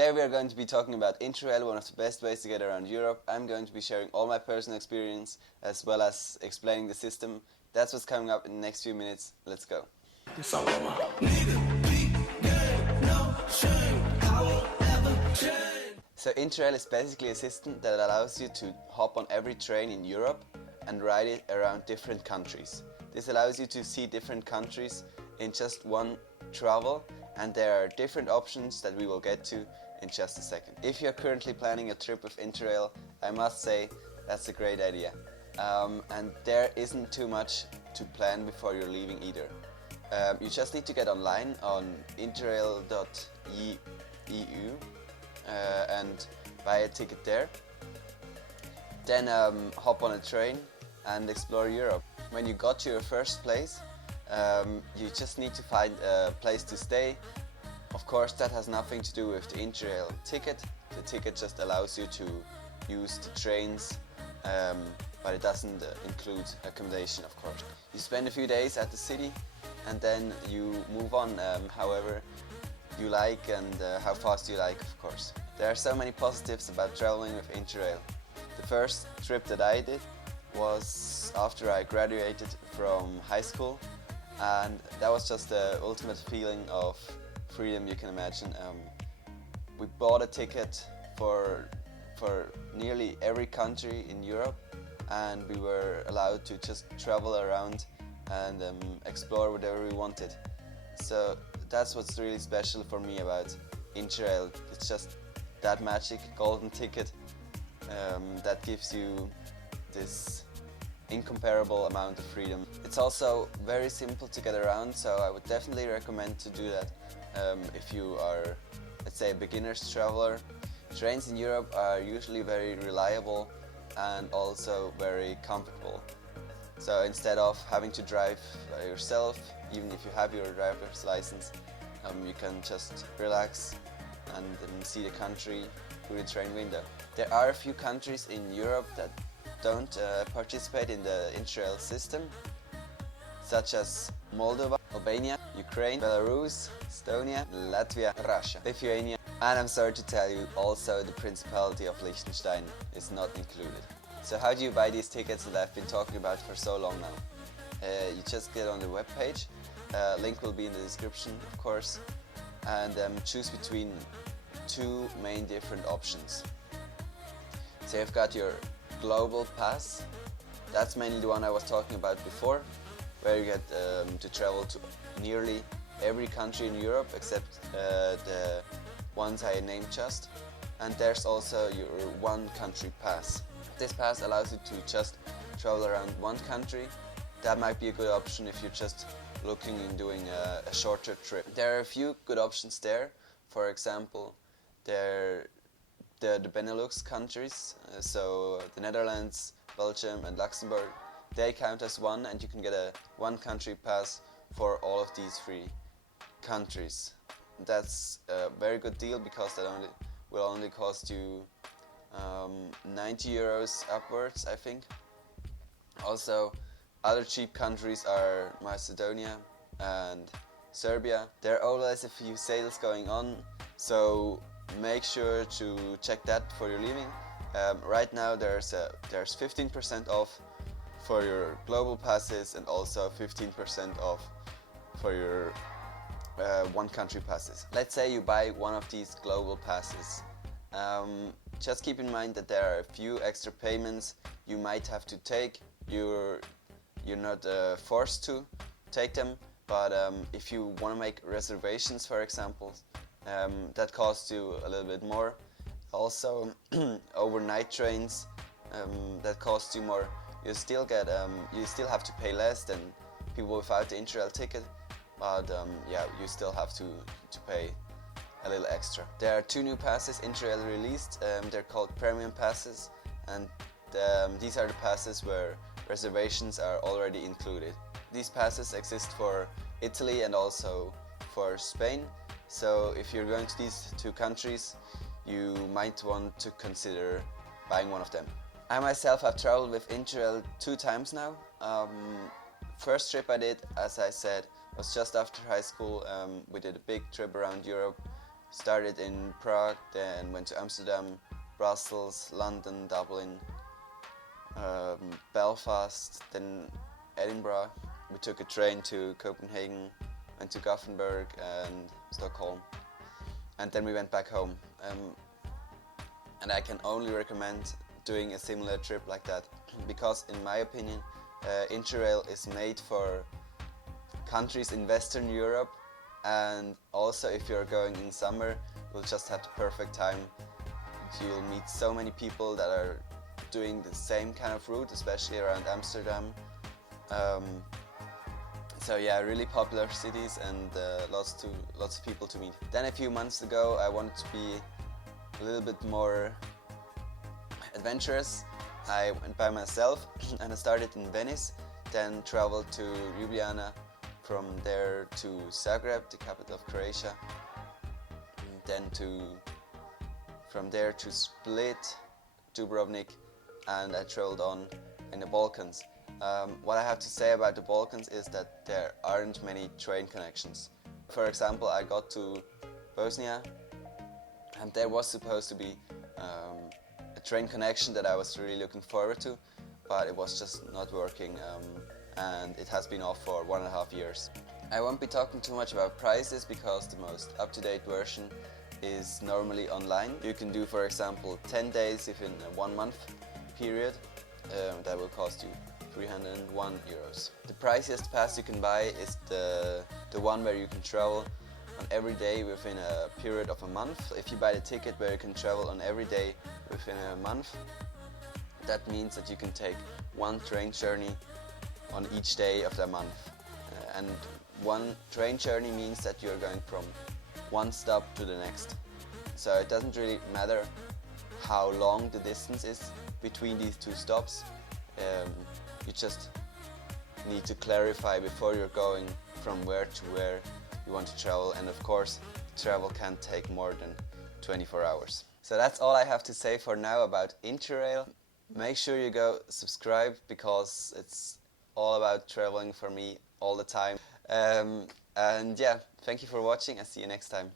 Today we are going to be talking about Interrail, one of the best ways to get around Europe. I'm going to be sharing all my personal experience as well as explaining the system. That's what's coming up in the next few minutes. Let's go. So Interrail is basically a system that allows you to hop on every train in Europe and ride it around different countries. This allows you to see different countries in just one travel, and there are different options that we will get to in just a second. If you're currently planning a trip with Interrail, I must say that's a great idea. And there isn't too much to plan before you're leaving either. You just need to get online on interrail.eu and buy a ticket there. Then hop on a train and explore Europe. When you got to your first place, you just need to find a place to stay. Of course, that has nothing to do with the Interrail ticket. The ticket just allows you to use the trains, but it doesn't include accommodation, of course. You spend a few days at the city and then you move on however you like and how fast you like, of course. There are so many positives about traveling with Interrail. The first trip that I did was after I graduated from high school, and that was just the ultimate feeling of freedom you can imagine. We bought a ticket for nearly every country in Europe, and we were allowed to just travel around and explore whatever we wanted. So that's what's really special for me about Interrail. It's just that magic golden ticket that gives you this incomparable amount of freedom. It's also very simple to get around, so I would definitely recommend to do that if you are, let's say, a beginner's traveler. Trains in Europe are usually very reliable and also very comfortable. So instead of having to drive by yourself, even if you have your driver's license, you can just relax and see the country through the train window. There are a few countries in Europe that don't participate in the Interrail system, such as Moldova, Albania, Ukraine, Belarus, Estonia, Latvia, Russia, Lithuania, and I'm sorry to tell you, also the Principality of Liechtenstein is not included. So how do you buy these tickets that I've been talking about for so long now? You just get on the webpage, link will be in the description, of course, and choose between two main different options. So you've got your global pass. That's mainly the one I was talking about before, where you get to travel to nearly every country in Europe except the ones I named just. And there's also your one country pass. This pass allows you to just travel around one country. That might be a good option if you're just looking and doing a shorter trip. There are a few good options there. For example, the Benelux countries, so the Netherlands, Belgium and Luxembourg, they count as one, and you can get a one country pass for all of these three countries. That's a very good deal because that will only cost you 90 euros upwards, I think. Also, other cheap countries are Macedonia and Serbia. There are always a few sales going on, so make sure to check that before you're leaving. Right now there's 15% off for your global passes and also 15% off for your one country passes. Let's say you buy one of these global passes. Just keep in mind that there are a few extra payments you might have to take. You're not forced to take them, but if you want to make reservations, for example, that costs you a little bit more. Also, overnight trains, that costs you more. You still have to pay less than people without the Interrail ticket, but yeah, you still have to pay a little extra. There are two new passes Interrail released. They're called premium passes, and these are the passes where reservations are already included. These passes exist for Italy and also for Spain. So if you're going to these two countries, you might want to consider buying one of them. I myself have traveled with Interrail 2 times now. First trip I did, as I said, was just after high school. We did a big trip around Europe Started in Prague, then went to Amsterdam, Brussels, London, Dublin, Belfast, then Edinburgh. We took a train to Copenhagen, went to Gothenburg and Stockholm, and then we went back home. And I can only recommend doing a similar trip like that, because in my opinion Interrail is made for countries in Western Europe, and also if you're going in summer you'll just have the perfect time. You'll meet so many people that are doing the same kind of route, especially around Amsterdam. So yeah, really popular cities and lots of people to meet. Then a few months ago I wanted to be a little bit more adventurous. I went by myself and I started in Venice, then traveled to Ljubljana, from there to Zagreb, the capital of Croatia, then from there to Split, Dubrovnik, and I traveled on in the Balkans. What I have to say about the Balkans is that there aren't many train connections. For example, I got to Bosnia and there was supposed to be a train connection that I was really looking forward to, but it was just not working, and it has been off for 1.5 years. I won't be talking too much about prices because the most up-to-date version is normally online. You can do, for example, 10 days within a 1 month period. That will cost you 301 euros. The priciest pass you can buy is the one where you can travel on every day within a period of a month. If you buy the ticket where you can travel on every day within a month, that means that you can take one train journey on each day of the month. And one train journey means that you're going from one stop to the next. So it doesn't really matter how long the distance is between these two stops. You just need to clarify before you're going from where to where you want to travel, and of course travel can't take more than 24 hours. So that's all I have to say for now about Interrail. Make sure you go subscribe because it's all about traveling for me all the time. And yeah, thank you for watching and see you next time.